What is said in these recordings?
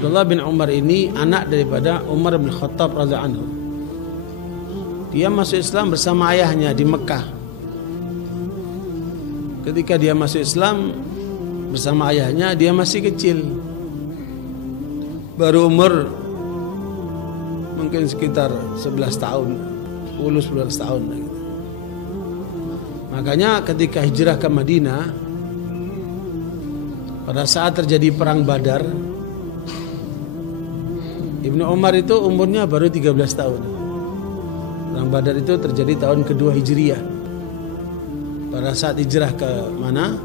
Abdullah bin Umar ini anak daripada Umar bin Khattab radhiyallahu anhu. Dia masuk Islam bersama ayahnya di Mekah. Ketika dia masuk Islam bersama ayahnya, dia masih kecil, baru umur mungkin sekitar 11 tahun, 10-11 tahun gitu. Makanya ketika hijrah ke Madinah, pada saat terjadi perang Badar, Ibnu Umar itu umurnya baru 13 tahun. Perang Badar itu terjadi tahun kedua Hijriyah. Pada saat hijrah ke mana?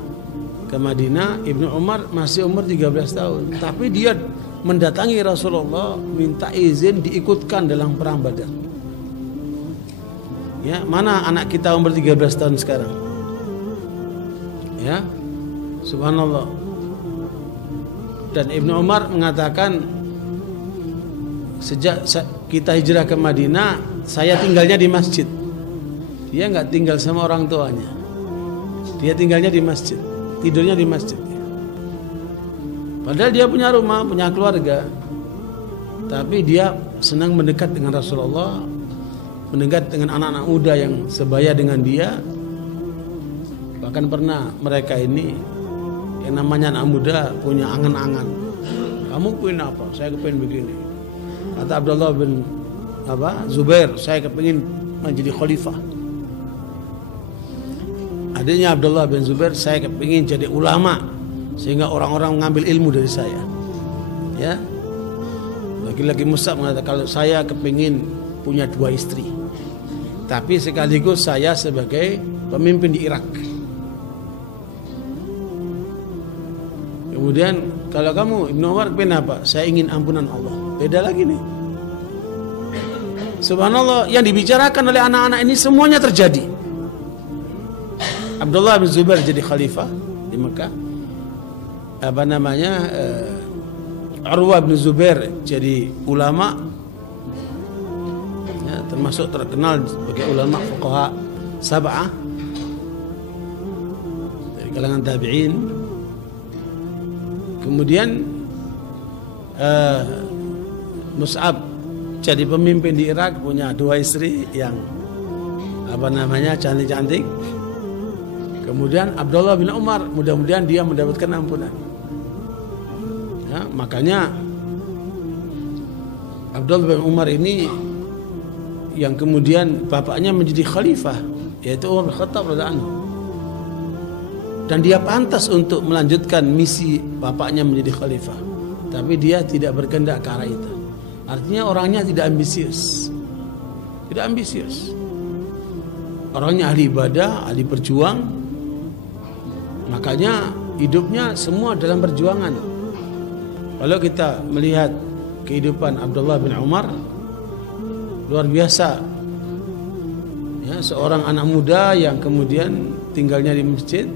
Ke Madinah, Ibnu Umar masih umur 13 tahun. Tapi dia mendatangi Rasulullah, minta izin diikutkan dalam perang Badar. Ya, mana anak kita umur 13 tahun sekarang? Ya, subhanallah. Dan Ibnu Umar mengatakan, sejak kita hijrah ke Madinah, saya tinggalnya di masjid. Dia nggak tinggal sama orang tuanya. Dia tinggalnya di masjid, tidurnya di masjid. Padahal dia punya rumah, punya keluarga, tapi dia senang mendekat dengan Rasulullah, mendekat dengan anak-anak muda yang sebaya dengan dia. Bahkan pernah mereka ini, yang namanya anak muda, punya angan-angan. Kamu pengen apa? Saya kepengen begini. Kata Abdullah bin Zubair, saya kepingin menjadi khalifah. Adanya Abdullah bin Zubair, saya kepingin jadi ulama sehingga orang-orang mengambil ilmu dari saya. Ya, laki-laki Mus'ab mengatakan, kalau saya kepingin punya 2 istri, tapi sekaligus saya sebagai pemimpin di Irak. Kemudian kalau kamu Ibnu Umar kepingin apa? Saya ingin ampunan Allah. Beda lagi nih. Subhanallah, yang dibicarakan oleh anak-anak ini semuanya terjadi. Abdullah bin Zubair jadi khalifah di Mekah. Urwah bin Zubair jadi ulama, ya, termasuk terkenal sebagai ulama fuqaha sab'ah dari kalangan tabi'in. Kemudian Mus'ab jadi pemimpin di Irak, punya 2 istri yang cantik-cantik. Kemudian Abdullah bin Umar, mudah-mudahan dia mendapatkan ampunan. Ya, makanya Abdullah bin Umar ini yang kemudian bapaknya menjadi khalifah, yaitu Umar bin Khattab radhiyallahu anhu. Dan dia pantas untuk melanjutkan misi bapaknya menjadi khalifah, tapi dia tidak berkehendak ke arah itu. Artinya orangnya tidak ambisius. Tidak ambisius. Orangnya ahli ibadah, ahli berjuang. Makanya hidupnya semua dalam perjuangan. Kalau kita melihat kehidupan Abdullah bin Umar, luar biasa. Ya, seorang anak muda yang kemudian tinggalnya di masjid.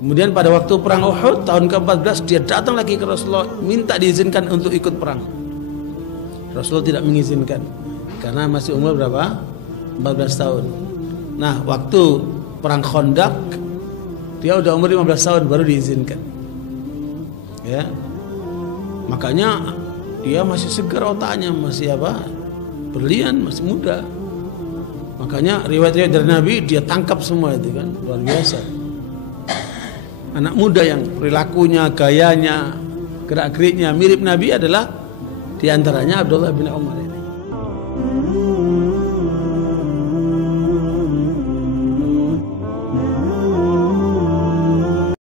Kemudian pada waktu perang Uhud tahun ke-14, dia datang lagi ke Rasulullah, minta diizinkan untuk ikut perang. Rasulullah tidak mengizinkan karena masih umur berapa? 14 tahun. Nah, waktu perang Khandaq dia udah umur 15 tahun baru diizinkan. Ya. Makanya dia masih segar otaknya, masih berlian, masih muda. Makanya riwayat-riwayat dari Nabi dia tangkap semua itu kan, luar biasa. Anak muda yang perilakunya, gayanya, gerak-geriknya mirip Nabi adalah diantaranya Abdullah bin Umar.